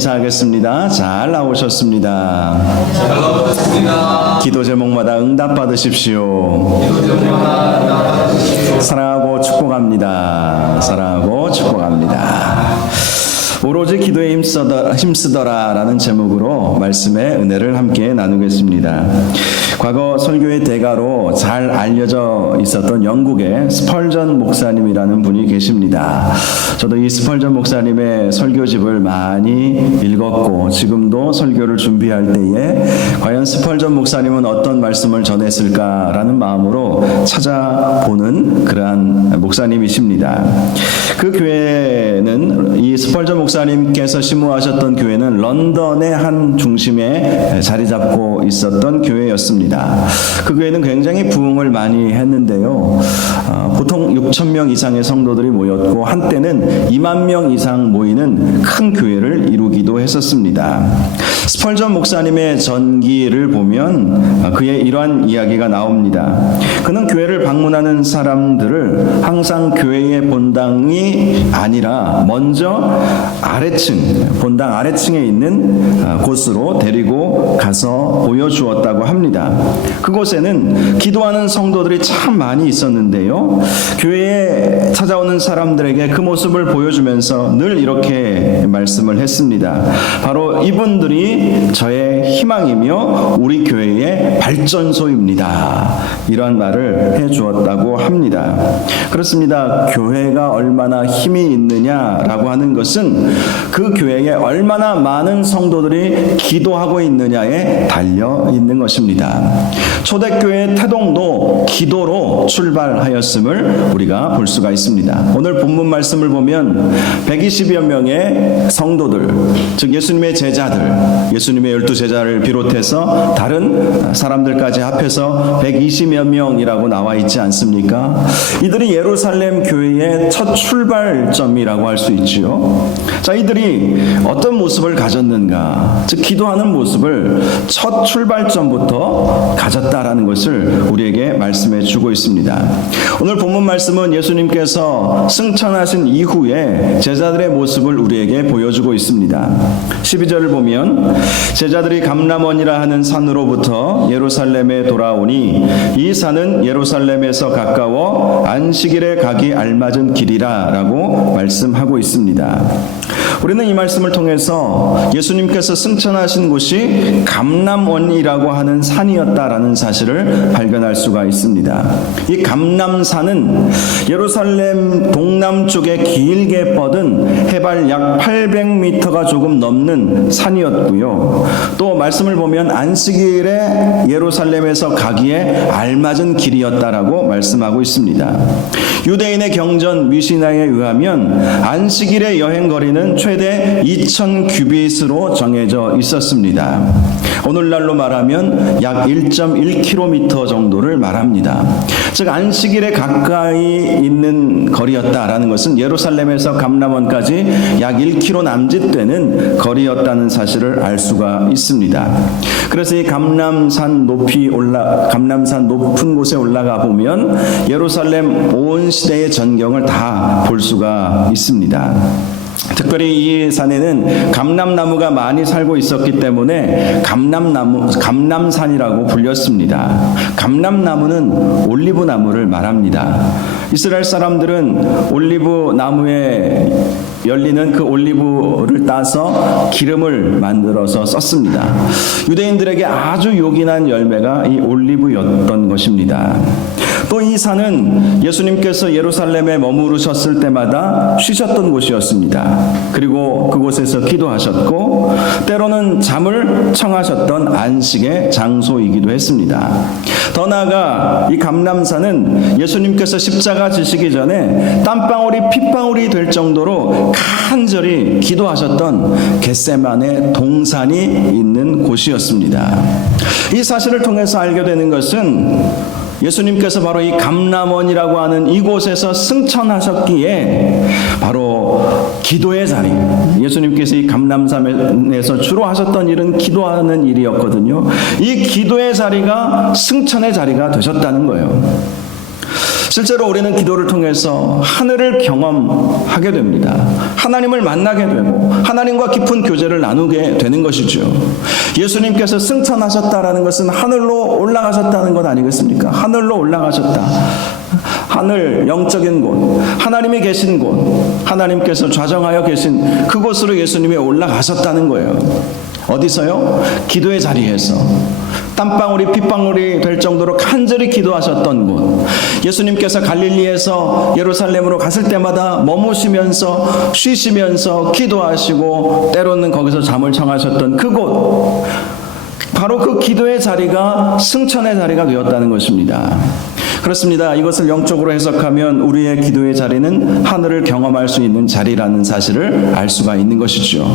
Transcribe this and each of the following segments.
인사하겠습니다. 잘 나오셨습니다. 잘 나오셨습니다. 기도 제목마다 응답 받으십시오. 사랑하고 축복합니다. 사랑하고 축복합니다. 오로지 기도에 힘쓰더라 라는 제목으로 말씀의 은혜를 함께 나누겠습니다. 과거 설교의 대가로 잘 알려져 있었던 영국의 스펄전 목사님이라는 분이 계십니다. 저도 이 스펄전 목사님의 설교집을 많이 읽었고 지금도 설교를 준비할 때에 과연 스펄전 목사님은 어떤 말씀을 전했을까라는 마음으로 찾아보는 그러한 목사님이십니다. 그 교회는 이 스펄전 목사님께서 심무하셨던 교회는 런던의 한 중심에 자리 잡고 있었던 교회였습니다. 그 교회는 굉장히 부흥을 많이 했는데요. 보통 6,000명 이상의 성도들이 모였고 한때는 2만 명 이상 모이는 큰 교회를 이루기도 했었습니다. 스펄전 목사님의 전기를 보면 그의 이러한 이야기가 나옵니다. 그는 교회를 방문하는 사람들을 항상 교회의 본당이 아니라 먼저 본당 아래층에 있는 곳으로 데리고 가서 보여주었다고 합니다. 그곳에는 기도하는 성도들이 참 많이 있었는데요. 교회에 찾아오는 사람들에게 그 모습을 보여주면서 늘 이렇게 말씀을 했습니다. 바로 이분들이 저의 희망이며 우리 교회의 발전소입니다. 이러한 말을 해주었다고 합니다. 그렇습니다. 교회가 얼마나 힘이 있느냐라고 하는 것은 그 교회에 얼마나 많은 성도들이 기도하고 있느냐에 달려 있는 것입니다. 초대교회의 태동도 기도로 출발하였음을 우리가 볼 수가 있습니다. 오늘 본문 말씀을 보면 120여 명의 성도들, 즉 예수님의 제자들, 예수님의 12제자를 비롯해서 다른 사람들까지 합해서 120여 명이라고 나와 있지 않습니까? 이들이 예루살렘 교회의 첫 출발점이라고 할 수 있지요. 자, 이들이 어떤 모습을 가졌는가? 즉 기도하는 모습을 첫 출발점부터 가졌다라는 것을 우리에게 말씀해 주고 있습니다. 오늘 본문 말씀은 예수님께서 승천하신 이후에 제자들의 모습을 우리에게 보여주고 있습니다. 12절을 보면 제자들이 감람원이라 하는 산으로부터 예루살렘에 돌아오니 이 산은 예루살렘에서 가까워 안식일에 가기 알맞은 길이라 라고 말씀하고 있습니다. 우리는 이 말씀을 통해서 예수님께서 승천하신 곳이 감람원이라고 하는 산이었다라는 사실을 발견할 수가 있습니다. 이 감람산은 예루살렘 동남쪽에 길게 뻗은 해발 약 800m가 조금 넘는 산이었고요. 또 말씀을 보면 안식일에 예루살렘에서 가기에 알맞은 길이었다라고 말씀하고 있습니다. 유대인의 경전 미시나에 의하면 안식일의 여행 거리는 최대 2,000규빗으로 정해져 있었습니다. 오늘날로 말하면 약 1.1km 정도를 말합니다. 즉 안식일에 가까이 있는 거리였다라는 것은 예루살렘에서 감람원까지 약 1km 남짓되는 거리였다는 사실을 알 수가 있습니다. 그래서 이 감람산 높은 곳에 올라가 보면 예루살렘 온 시대의 전경을 다 볼 수가 있습니다. 특별히 이 산에는 감람나무가 많이 살고 있었기 때문에 감람산이라고 불렸습니다. 감람나무는 올리브 나무를 말합니다. 이스라엘 사람들은 올리브 나무에 열리는 그 올리브를 따서 기름을 만들어서 썼습니다. 유대인들에게 아주 요긴한 열매가 이 올리브였던 것입니다. 또 이 산은 예수님께서 예루살렘에 머무르셨을 때마다 쉬셨던 곳이었습니다. 그리고 그곳에서 기도하셨고 때로는 잠을 청하셨던 안식의 장소이기도 했습니다. 더 나아가 이 감람산은 예수님께서 십자가 지시기 전에 땀방울이 핏방울이 될 정도로 간절히 기도하셨던 겟세마네 동산이 있는 곳이었습니다. 이 사실을 통해서 알게 되는 것은 예수님께서 바로 이 감람원이라고 하는 이곳에서 승천하셨기에 바로 기도의 자리, 예수님께서 이 감람산에서 주로 하셨던 일은 기도하는 일이었거든요. 이 기도의 자리가 승천의 자리가 되셨다는 거예요. 실제로 우리는 기도를 통해서 하늘을 경험하게 됩니다. 하나님을 만나게 되고 하나님과 깊은 교제를 나누게 되는 것이죠. 예수님께서 승천하셨다라는 것은 하늘로 올라가셨다는 것 아니겠습니까? 하늘로 올라가셨다. 하늘, 영적인 곳, 하나님이 계신 곳, 하나님께서 좌정하여 계신 그곳으로 예수님이 올라가셨다는 거예요. 어디서요? 기도의 자리에서. 땀방울이 핏방울이 될 정도로 간절히 기도하셨던 곳. 예수님께서 갈릴리에서 예루살렘으로 갔을 때마다 머무시면서 쉬시면서 기도하시고 때로는 거기서 잠을 청하셨던 그곳. 바로 그 기도의 자리가 승천의 자리가 되었다는 것입니다. 그렇습니다. 이것을 영적으로 해석하면 우리의 기도의 자리는 하늘을 경험할 수 있는 자리라는 사실을 알 수가 있는 것이죠.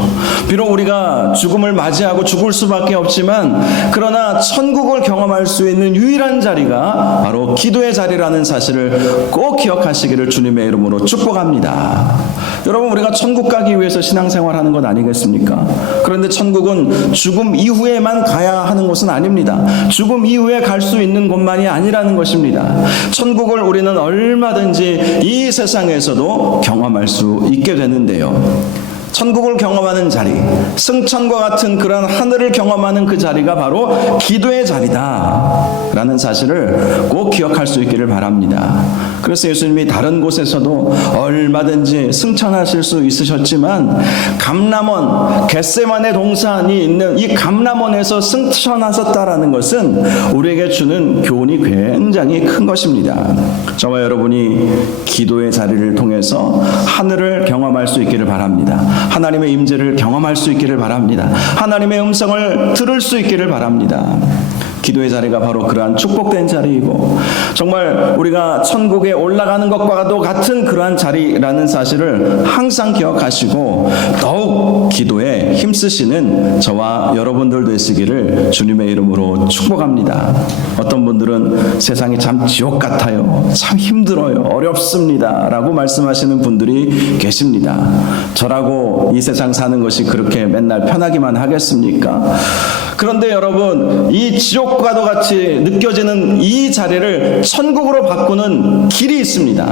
비록 우리가 죽음을 맞이하고 죽을 수밖에 없지만 그러나 천국을 경험할 수 있는 유일한 자리가 바로 기도의 자리라는 사실을 꼭 기억하시기를 주님의 이름으로 축복합니다. 여러분, 우리가 천국 가기 위해서 신앙생활하는 것 아니겠습니까? 그런데 천국은 죽음 이후에만 가야 하는 곳은 아닙니다. 죽음 이후에 갈 수 있는 곳만이 아니라는 것입니다. 천국을 우리는 얼마든지 이 세상에서도 경험할 수 있게 되는데요. 천국을 경험하는 자리, 승천과 같은 그런 하늘을 경험하는 그 자리가 바로 기도의 자리다 라는 사실을 꼭 기억할 수 있기를 바랍니다. 그래서 예수님이 다른 곳에서도 얼마든지 승천하실 수 있으셨지만 감람원, 겟세마네 동산이 있는 이 감람원에서 승천하셨다라는 것은 우리에게 주는 교훈이 굉장히 큰 것입니다. 저와 여러분이 기도의 자리를 통해서 하늘을 경험할 수 있기를 바랍니다. 하나님의 임재를 경험할 수 있기를 바랍니다. 하나님의 음성을 들을 수 있기를 바랍니다. 기도의 자리가 바로 그러한 축복된 자리이고 정말 우리가 천국에 올라가는 것과도 같은 그러한 자리라는 사실을 항상 기억하시고 더욱 기도에 힘쓰시는 저와 여러분들 되시기를 주님의 이름으로 축복합니다. 어떤 분들은 세상이 참 지옥 같아요. 참 힘들어요. 어렵습니다. 라고 말씀하시는 분들이 계십니다. 저라고 이 세상 사는 것이 그렇게 맨날 편하기만 하겠습니까? 그런데 여러분, 이 지옥과도 같이 느껴지는 이 자리를 천국으로 바꾸는 길이 있습니다.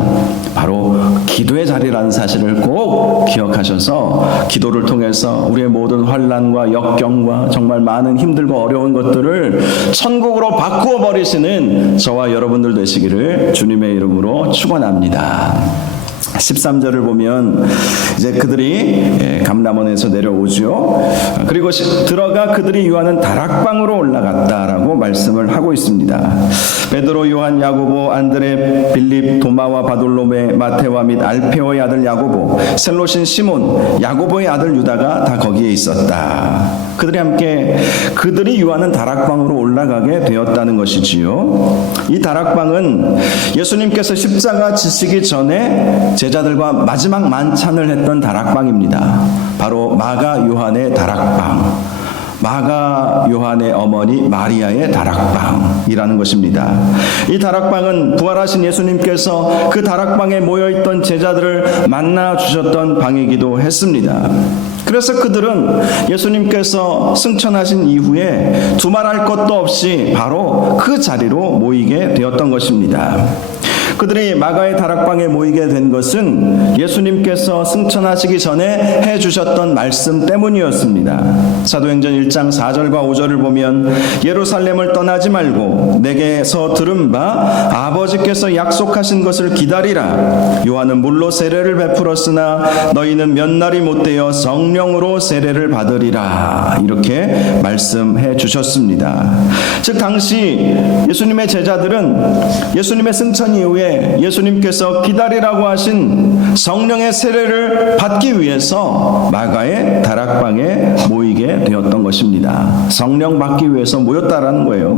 바로 기도의 자리라는 사실을 꼭 기억하셔서 기도를 통해서 우리의 모든 환난과 역경과 정말 많은 힘들고 어려운 것들을 천국으로 바꾸어 버리시는 저와 여러분들 되시기를 주님의 이름으로 축원합니다. 13절을 보면 이제 그들이 감람원에서 내려오죠. 그리고 들어가 그들이 유하는 다락방으로 올라갔다라고 말씀을 하고 있습니다. 베드로, 요한, 야고보, 안드레, 빌립, 도마와 바돌로메, 마테와 및 알페오의 아들 야고보, 셀롯인 시몬, 야고보의 아들 유다가 다 거기에 있었다. 그들이 함께 그들이 유하는 다락방으로 올라가게 되었다는 것이지요. 이 다락방은 예수님께서 십자가 지시기 전에 제자들과 마지막 만찬을 했던 다락방입니다. 바로 마가 요한의 다락방, 마가 요한의 어머니 마리아의 다락방이라는 것입니다. 이 다락방은 부활하신 예수님께서 그 다락방에 모여있던 제자들을 만나 주셨던 방이기도 했습니다. 그래서 그들은 예수님께서 승천하신 이후에 두말할 것도 없이 바로 그 자리로 모이게 되었던 것입니다. 그들이 마가의 다락방에 모이게 된 것은 예수님께서 승천하시기 전에 해주셨던 말씀 때문이었습니다. 사도행전 1장 4절과 5절을 보면 예루살렘을 떠나지 말고 내게서 들은 바 아버지께서 약속하신 것을 기다리라. 요한은 물로 세례를 베풀었으나 너희는 몇 날이 못되어 성령으로 세례를 받으리라. 이렇게 말씀해 주셨습니다. 즉 당시 예수님의 제자들은 예수님의 승천 이후에 예수님께서 기다리라고 하신 성령의 세례를 받기 위해서 마가의 다락방에 모이게 되었던 것입니다. 성령 받기 위해서 모였다라는 거예요.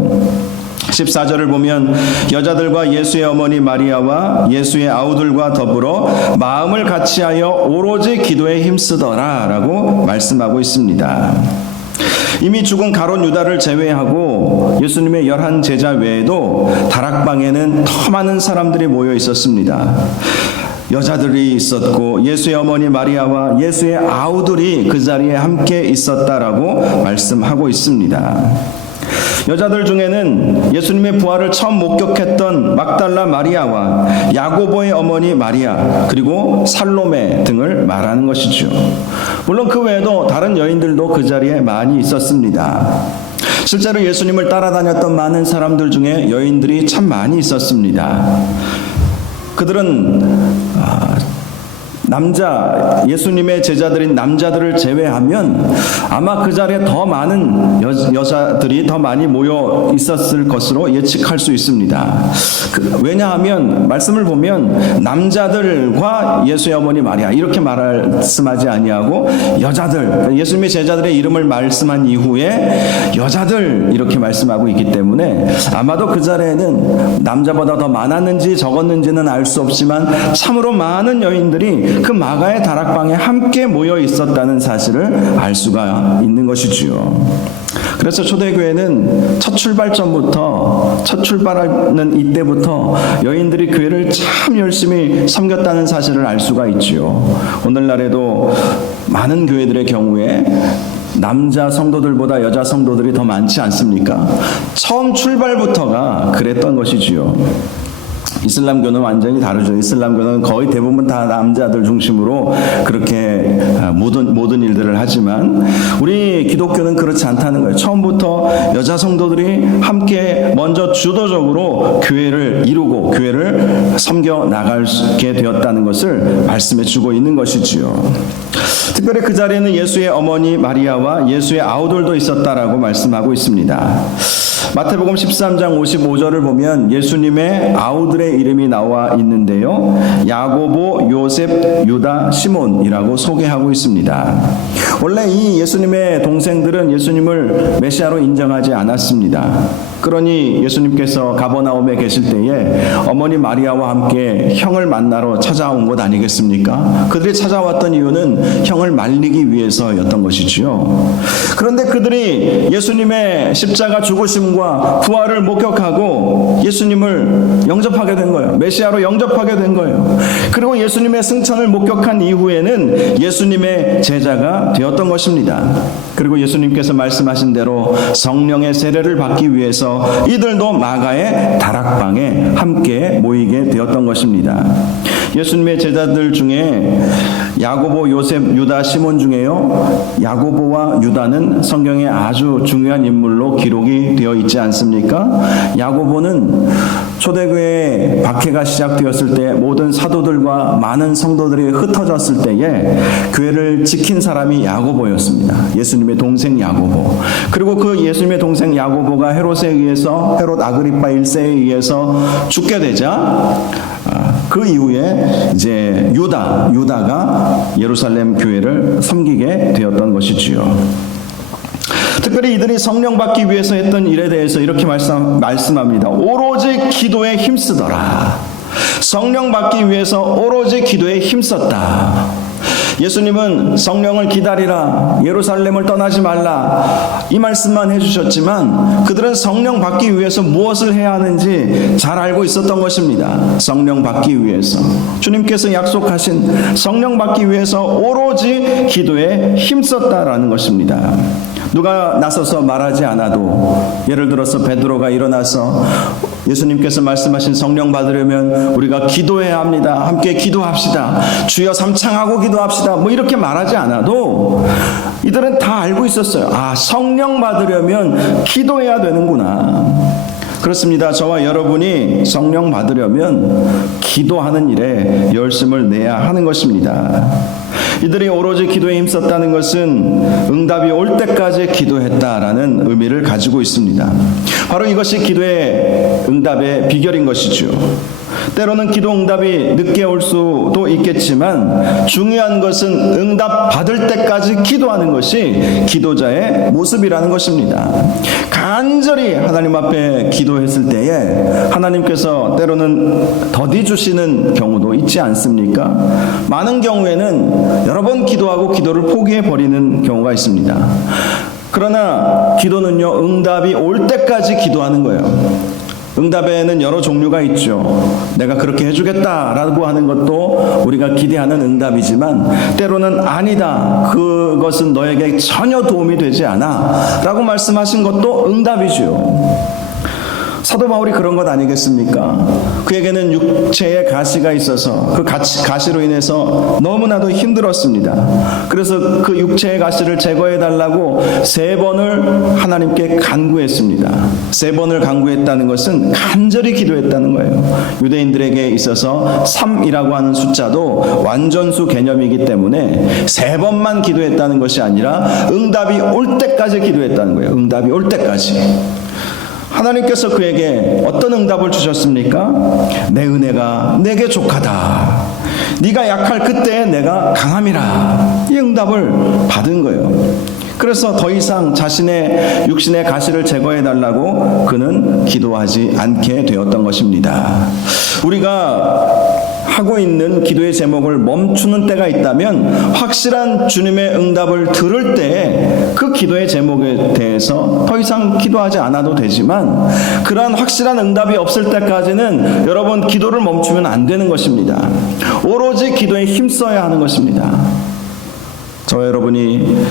14절을 보면 여자들과 예수의 어머니 마리아와 예수의 아우들과 더불어 마음을 같이하여 오로지 기도에 힘쓰더라 라고 말씀하고 있습니다. 이미 죽은 가룟 유다를 제외하고 예수님의 11 제자 외에도 다락방에는 더 많은 사람들이 모여 있었습니다. 여자들이 있었고 예수의 어머니 마리아와 예수의 아우들이 그 자리에 함께 있었다라고 말씀하고 있습니다. 여자들 중에는 예수님의 부활을 처음 목격했던 막달라 마리아와 야고보의 어머니 마리아, 그리고 살로메 등을 말하는 것이죠. 물론 그 외에도 다른 여인들도 그 자리에 많이 있었습니다. 실제로 예수님을 따라다녔던 많은 사람들 중에 여인들이 참 많이 있었습니다. 그들은 예수님의 제자들인 남자들을 제외하면 아마 그 자리에 더 많은 여자들이 더 많이 모여 있었을 것으로 예측할 수 있습니다. 왜냐하면 말씀을 보면 남자들과 예수의 어머니 마리아 이렇게 말씀하지 아니하고 여자들, 예수님의 제자들의 이름을 말씀한 이후에 여자들 이렇게 말씀하고 있기 때문에 아마도 그 자리에는 남자보다 더 많았는지 적었는지는 알 수 없지만 참으로 많은 여인들이 그 마가의 다락방에 함께 모여 있었다는 사실을 알 수가 있는 것이지요. 그래서 초대교회는 첫 출발하는 이때부터 여인들이 교회를 참 열심히 섬겼다는 사실을 알 수가 있지요. 오늘날에도 많은 교회들의 경우에 남자 성도들보다 여자 성도들이 더 많지 않습니까? 처음 출발부터가 그랬던 것이지요. 이슬람교는 완전히 다르죠. 이슬람교는 거의 대부분 다 남자들 중심으로 그렇게 모든 일들을 하지만 우리 기독교는 그렇지 않다는 거예요. 처음부터 여자 성도들이 함께 먼저 주도적으로 교회를 이루고 교회를 섬겨 나가게 되었다는 것을 말씀해 주고 있는 것이지요. 특별히 그 자리에는 예수의 어머니 마리아와 예수의 아우들도 있었다라고 말씀하고 있습니다. 마태복음 13장 55절을 보면 예수님의 아우들의 이름이 나와 있는데요. 야고보, 요셉, 유다, 시몬이라고 소개하고 있습니다. 원래 이 예수님의 동생들은 예수님을 메시아로 인정하지 않았습니다. 그러니 예수님께서 가버나움에 계실 때에 어머니 마리아와 함께 형을 만나러 찾아온 것 아니겠습니까? 그들이 찾아왔던 이유는 형을 말리기 위해서였던 것이지요. 그런데 그들이 예수님의 십자가 죽으심과 부활을 목격하고 예수님을 영접하게 된 거예요. 메시아로 영접하게 된 거예요. 그리고 예수님의 승천을 목격한 이후에는 예수님의 제자가 되었던 것입니다. 그리고 예수님께서 말씀하신 대로 성령의 세례를 받기 위해서 이들도 마가의 다락방에 함께 모이게 되었던 것입니다. 예수님의 제자들 중에 야고보, 요셉, 유다, 시몬 중에요, 야고보와 유다는 성경에 아주 중요한 인물로 기록이 되어 있지 않습니까? 야고보는 초대교회 박해가 시작되었을 때 모든 사도들과 많은 성도들이 흩어졌을 때에 교회를 지킨 사람이 야고보였습니다. 예수님의 동생 야고보. 그리고 그 예수님의 동생 야고보가 헤롯 아그리파 1세에 의해서 죽게 되자 그 이후에 이제 유다가 예루살렘 교회를 섬기게 되었던 것이지요. 특별히 이들이 성령 받기 위해서 했던 일에 대해서 이렇게 말씀합니다. 오로지 기도에 힘쓰더라. 성령 받기 위해서 오로지 기도에 힘썼다. 예수님은 성령을 기다리라, 예루살렘을 떠나지 말라, 이 말씀만 해주셨지만 그들은 성령 받기 위해서 무엇을 해야 하는지 잘 알고 있었던 것입니다. 성령 받기 위해서 주님께서 약속하신 성령 받기 위해서 오로지 기도에 힘썼다라는 것입니다. 누가 나서서 말하지 않아도, 예를 들어서 베드로가 일어나서 예수님께서 말씀하신 성령 받으려면 우리가 기도해야 합니다, 함께 기도합시다, 주여 삼창하고 기도합시다, 뭐 이렇게 말하지 않아도 이들은 다 알고 있었어요. 아, 성령 받으려면 기도해야 되는구나. 그렇습니다. 저와 여러분이 성령 받으려면 기도하는 일에 열심을 내야 하는 것입니다. 이들이 오로지 기도에 힘썼다는 것은 응답이 올 때까지 기도했다라는 의미를 가지고 있습니다. 바로 이것이 기도의 응답의 비결인 것이죠. 때로는 기도 응답이 늦게 올 수도 있겠지만 중요한 것은 응답 받을 때까지 기도하는 것이 기도자의 모습이라는 것입니다. 간절히 하나님 앞에 기도했을 때에 하나님께서 때로는 더디 주시는 경우도 있지 않습니까? 많은 경우에는 여러 번 기도하고 기도를 포기해 버리는 경우가 있습니다. 그러나 기도는요, 응답이 올 때까지 기도하는 거예요. 응답에는 여러 종류가 있죠. 내가 그렇게 해주겠다라고 하는 것도 우리가 기대하는 응답이지만 때로는 아니다. 그것은 너에게 전혀 도움이 되지 않아. 라고 말씀하신 것도 응답이죠. 사도 바울이 그런 것 아니겠습니까? 그에게는 육체의 가시가 있어서 그 가시로 인해서 너무나도 힘들었습니다. 그래서 그 육체의 가시를 제거해달라고 3번을 하나님께 간구했습니다. 3번을 간구했다는 것은 간절히 기도했다는 거예요. 유대인들에게 있어서 3이라고 하는 숫자도 완전수 개념이기 때문에 3번만 기도했다는 것이 아니라 응답이 올 때까지 기도했다는 거예요. 응답이 올 때까지. 하나님께서 그에게 어떤 응답을 주셨습니까? 내 은혜가 내게 족하다. 네가 약할 그때에 내가 강함이라. 이 응답을 받은 거예요. 그래서 더 이상 자신의 육신의 가시를 제거해달라고 그는 기도하지 않게 되었던 것입니다. 우리가 하고 있는 기도의 제목을 멈추는 때가 있다면 확실한 주님의 응답을 들을 때 그 기도의 제목에 대해서 더 이상 기도하지 않아도 되지만 그러한 확실한 응답이 없을 때까지는 여러분 기도를 멈추면 안 되는 것입니다. 오로지 기도에 힘써야 하는 것입니다. 저와 여러분이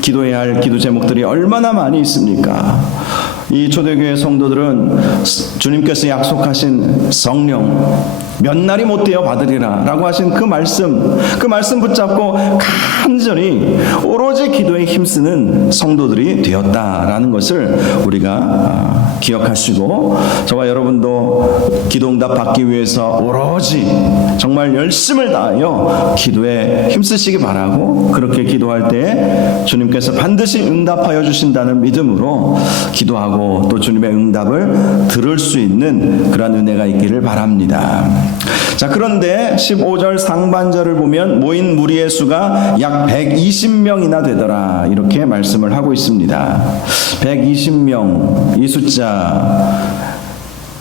기도해야 할 기도 제목들이 얼마나 많이 있습니까? 이 초대교회 성도들은 주님께서 약속하신 성령 몇 날이 못 되어 받으리라 라고 하신 그 말씀 붙잡고 간절히 오로지 기도에 힘쓰는 성도들이 되었다라는 것을 우리가 기억하시고 저와 여러분도 기도응답 받기 위해서 오로지 정말 열심을 다하여 기도에 힘쓰시기 바라고 그렇게 기도할 때 주님께서 반드시 응답하여 주신다는 믿음으로 기도하고 또 주님의 응답을 들을 수 있는 그런 은혜가 있기를 바랍니다. 자, 그런데 15절 상반절을 보면 모인 무리의 수가 약 120명이나 되더라 이렇게 말씀을 하고 있습니다. 120명 이 숫자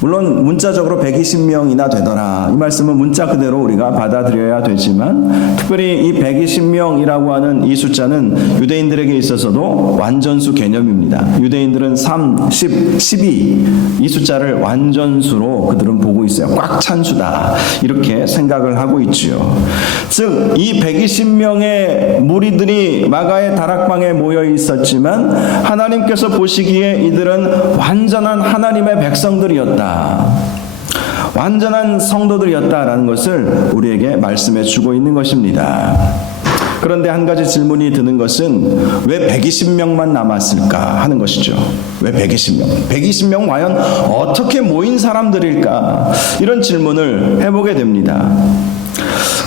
물론 문자적으로 120명이나 되더라 이 말씀은 문자 그대로 우리가 받아들여야 되지만 특별히 이 120명이라고 하는 이 숫자는 유대인들에게 있어서도 완전수 개념입니다. 유대인들은 3, 10, 12 이 숫자를 완전수로 그들은 보고 있어요. 꽉 찬 수다 이렇게 생각을 하고 있지요. 즉 이 120명의 무리들이 마가의 다락방에 모여 있었지만 하나님께서 보시기에 이들은 완전한 하나님의 백성들이었다. 완전한 성도들이었다라는 것을 우리에게 말씀해 주고 있는 것입니다. 그런데 한 가지 질문이 드는 것은 왜 120명만 남았을까 하는 것이죠. 왜 120명? 120명 과연 어떻게 모인 사람들일까? 이런 질문을 해보게 됩니다.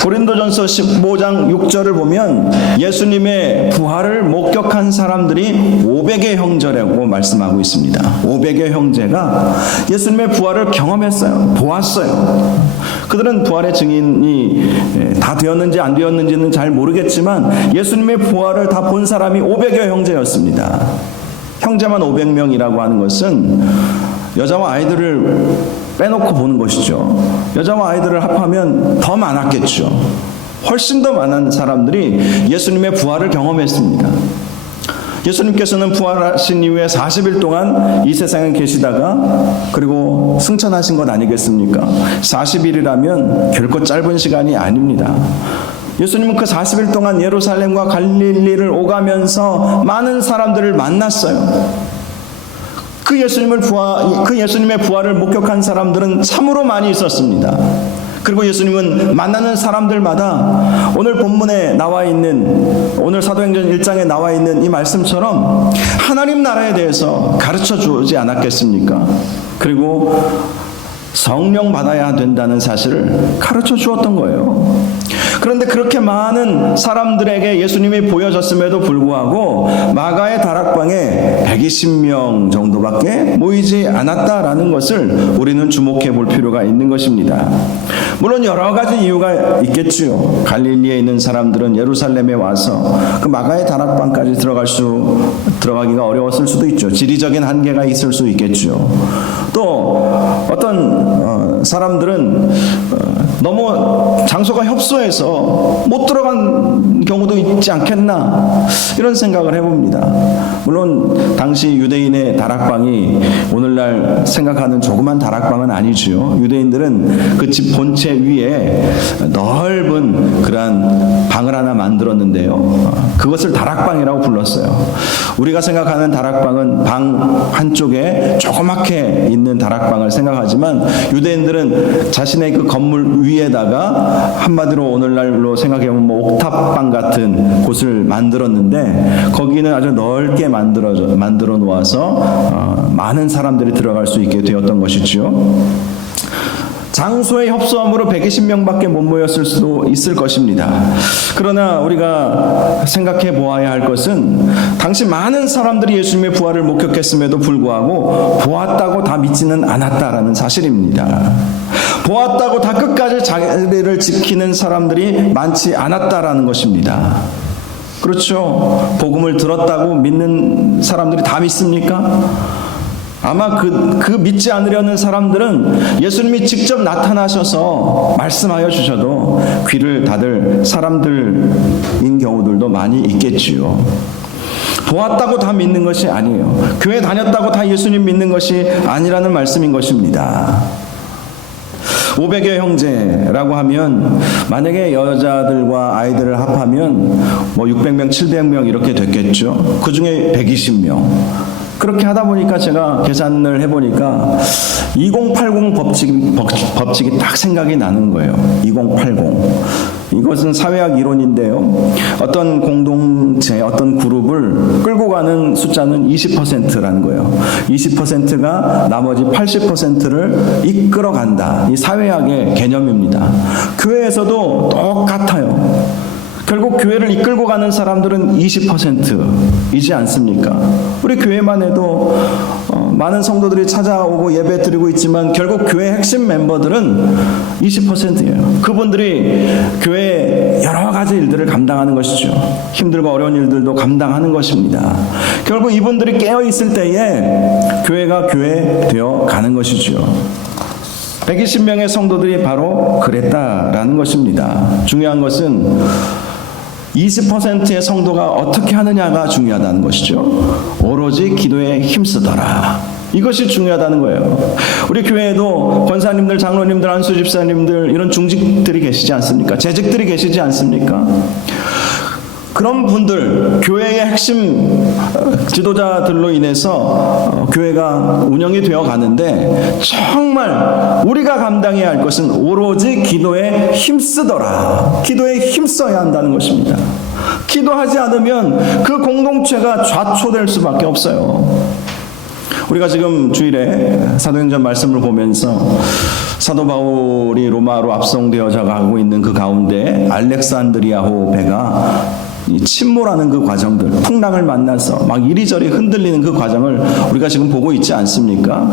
고린도전서 15장 6절을 보면 예수님의 부활을 목격한 사람들이 500의 형제라고 말씀하고 있습니다. 500의 형제가 예수님의 부활을 경험했어요. 보았어요. 그들은 부활의 증인이 다 되었는지 안 되었는지는 잘 모르겠지만 예수님의 부활을 다 본 사람이 500여 형제였습니다. 형제만 500명이라고 하는 것은 여자와 아이들을 빼놓고 보는 것이죠. 여자와 아이들을 합하면 더 많았겠죠. 훨씬 더 많은 사람들이 예수님의 부활을 경험했습니다. 예수님께서는 부활하신 이후에 40일 동안 이 세상에 계시다가 그리고 승천하신 것 아니겠습니까? 40일이라면 결코 짧은 시간이 아닙니다. 예수님은 그 40일 동안 예루살렘과 갈릴리를 오가면서 많은 사람들을 만났어요. 그 예수님의 부활을 목격한 사람들은 참으로 많이 있었습니다. 그리고 예수님은 만나는 사람들마다 오늘 본문에 나와 있는 오늘 사도행전 1장에 나와 있는 이 말씀처럼 하나님 나라에 대해서 가르쳐 주지 않았겠습니까? 그리고 성령 받아야 된다는 사실을 가르쳐 주었던 거예요. 그런데 그렇게 많은 사람들에게 예수님이 보여졌음에도 불구하고 마가의 다락방에 120명 정도밖에 모이지 않았다라는 것을 우리는 주목해 볼 필요가 있는 것입니다. 물론 여러 가지 이유가 있겠지요. 갈릴리에 있는 사람들은 예루살렘에 와서 그 마가의 다락방까지 들어가기가 어려웠을 수도 있죠. 지리적인 한계가 있을 수 있겠죠. 또 어떤 사람들은 너무 장소가 협소해서 못 들어간 경우도 있지 않겠나 이런 생각을 해봅니다. 물론 당시 유대인의 다락방이 오늘날 생각하는 조그만 다락방은 아니죠. 유대인들은 그 집 본체 위에 넓은 그러한 방을 하나 만들었는데요. 그것을 다락방이라고 불렀어요. 우리가 생각하는 다락방은 방 한쪽에 조그맣게 있는 다락방을 생각하지만 유대인들은 자신의 그 건물 위에다가 한마디로 오늘날로 생각해보면 뭐 옥탑방 같은 곳을 만들었는데 거기는 아주 넓게 만들어 놓아서 많은 사람들이 들어갈 수 있게 되었던 것이죠. 장소의 협소함으로 120명밖에 못 모였을 수도 있을 것입니다. 그러나 우리가 생각해 보아야 할 것은 당시 많은 사람들이 예수님의 부활을 목격했음에도 불구하고 보았다고 다 믿지는 않았다라는 사실입니다. 보았다고 다 끝까지 자리를 지키는 사람들이 많지 않았다라는 것입니다. 그렇죠. 복음을 들었다고 믿는 사람들이 다 믿습니까? 아마 그 믿지 않으려는 사람들은 예수님이 직접 나타나셔서 말씀하여 주셔도 귀를 닫을 사람들인 경우들도 많이 있겠지요. 보았다고 다 믿는 것이 아니에요. 교회 다녔다고 다 예수님 믿는 것이 아니라는 말씀인 것입니다. 500여 형제라고 하면 만약에 여자들과 아이들을 합하면 뭐 600명, 700명 이렇게 됐겠죠. 그 중에 120명. 그렇게 하다 보니까 제가 계산을 해보니까 2080 법칙이 딱 생각이 나는 거예요. 2080. 이것은 사회학 이론인데요. 어떤 공동체, 어떤 그룹을 끌고 가는 숫자는 20%라는 거예요. 20%가 나머지 80%를 이끌어 간다. 이 사회학의 개념입니다. 교회에서도 똑같아요. 결국 교회를 이끌고 가는 사람들은 20%이지 않습니까? 우리 교회만 해도 많은 성도들이 찾아오고 예배 드리고 있지만 결국 교회 핵심 멤버들은 20%예요. 그분들이 교회의 여러 가지 일들을 감당하는 것이죠. 힘들고 어려운 일들도 감당하는 것입니다. 결국 이분들이 깨어 있을 때에 교회가 교회 되어 가는 것이죠. 120명의 성도들이 바로 그랬다라는 것입니다. 중요한 것은 20%의 성도가 어떻게 하느냐가 중요하다는 것이죠. 오로지 기도에 힘쓰더라. 이것이 중요하다는 거예요. 우리 교회에도 권사님들, 장로님들, 안수 집사님들 이런 중직들이 계시지 않습니까? 재직들이 계시지 않습니까? 그런 분들, 교회의 핵심 지도자들로 인해서 교회가 운영이 되어 가는데 정말 우리가 감당해야 할 것은 오로지 기도에 힘쓰더라. 기도에 힘써야 한다는 것입니다. 기도하지 않으면 그 공동체가 좌초될 수밖에 없어요. 우리가 지금 주일에 사도행전 말씀을 보면서 사도 바울이 로마로 압송되어져 가고 있는 그 가운데 알렉산드리아호 배가 침몰하는 그 과정들, 풍랑을 만나서 막 이리저리 흔들리는 그 과정을 우리가 지금 보고 있지 않습니까?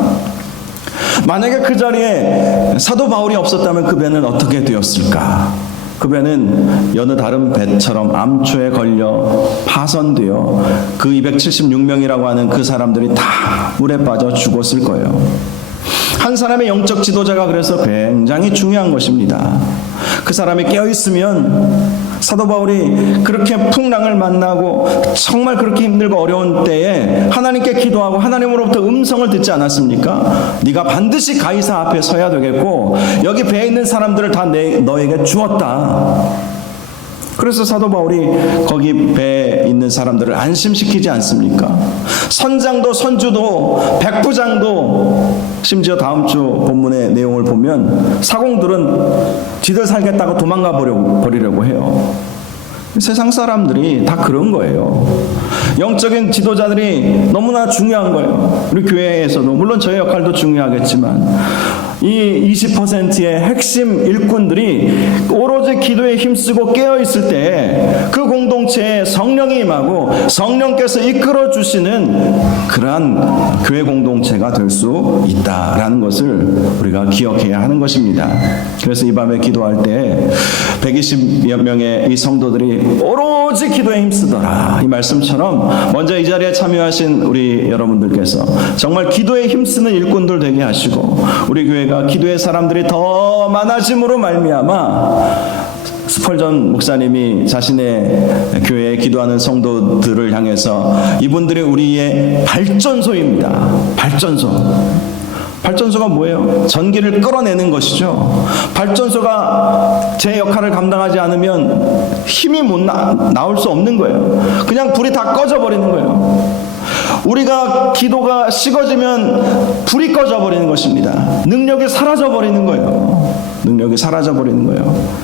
만약에 그 자리에 사도 바울이 없었다면 그 배는 어떻게 되었을까? 그 배는 여느 다른 배처럼 암초에 걸려 파손되어 그 276명이라고 하는 그 사람들이 다 물에 빠져 죽었을 거예요. 한 사람의 영적 지도자가 그래서 굉장히 중요한 것입니다. 그 사람이 깨어있으면 사도 바울이 그렇게 풍랑을 만나고 정말 그렇게 힘들고 어려운 때에 하나님께 기도하고 하나님으로부터 음성을 듣지 않았습니까? 네가 반드시 가이사 앞에 서야 되겠고 여기 배에 있는 사람들을 다 너에게 주었다. 그래서 사도 바울이 거기 배에 있는 사람들을 안심시키지 않습니까? 선장도 선주도 백부장도 심지어 다음 주 본문의 내용을 보면 사공들은 지들 살겠다고 도망가 버리려고 해요. 세상 사람들이 다 그런 거예요. 영적인 지도자들이 너무나 중요한 거예요. 우리 교회에서도 물론 저의 역할도 중요하겠지만 이 20%의 핵심 일꾼들이 오로지 기도에 힘쓰고 깨어있을 때 그 공동체에 성령이 임하고 성령께서 이끌어 주시는 그러한 교회 공동체가 될 수 있다라는 것을 우리가 기억해야 하는 것입니다. 그래서 이 밤에 기도할 때 120여 명의 이 성도들이 오로지 기도에 힘쓰더라 이 말씀처럼 먼저 이 자리에 참여하신 우리 여러분들께서 정말 기도에 힘쓰는 일꾼들 되게 하시고 우리 교회가 교회가 기도의 사람들이 더 많아짐으로 말미암아 스펄전 목사님이 자신의 교회에 기도하는 성도들을 향해서 이분들이 우리의 발전소입니다. 발전소가 뭐예요? 전기를 끌어내는 것이죠. 발전소가 제 역할을 감당하지 않으면 힘이 못 나올 수 없는 거예요. 그냥 불이 다 꺼져버리는 거예요. 우리가 기도가 식어지면 불이 꺼져버리는 것입니다. 능력이 사라져버리는 거예요.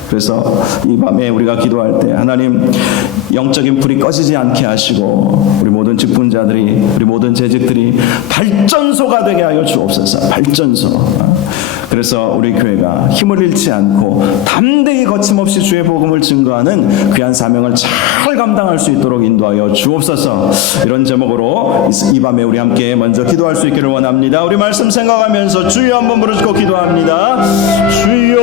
그래서 이 밤에 우리가 기도할 때 하나님 영적인 불이 꺼지지 않게 하시고 우리 모든 직분자들이, 우리 모든 재직들이 발전소가 되게 하여 주옵소서. 발전소. 그래서 우리 교회가 힘을 잃지 않고 담대히 거침없이 주의 복음을 증거하는 귀한 사명을 잘 감당할 수 있도록 인도하여 주옵소서. 이런 제목으로 이 밤에 우리 함께 먼저 기도할 수 있기를 원합니다. 우리 말씀 생각하면서 주여 한번 부르짖고 기도합니다. 주여,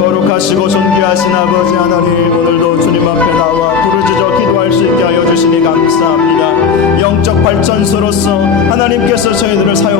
거룩하시고 존귀하신 아버지 하나님, 오늘도 주님 앞에 나와 부르짖어 기도할 수 있게 하여 주시니 감사합니다. 영적 발전소로서 하나님께서 저희들을 사용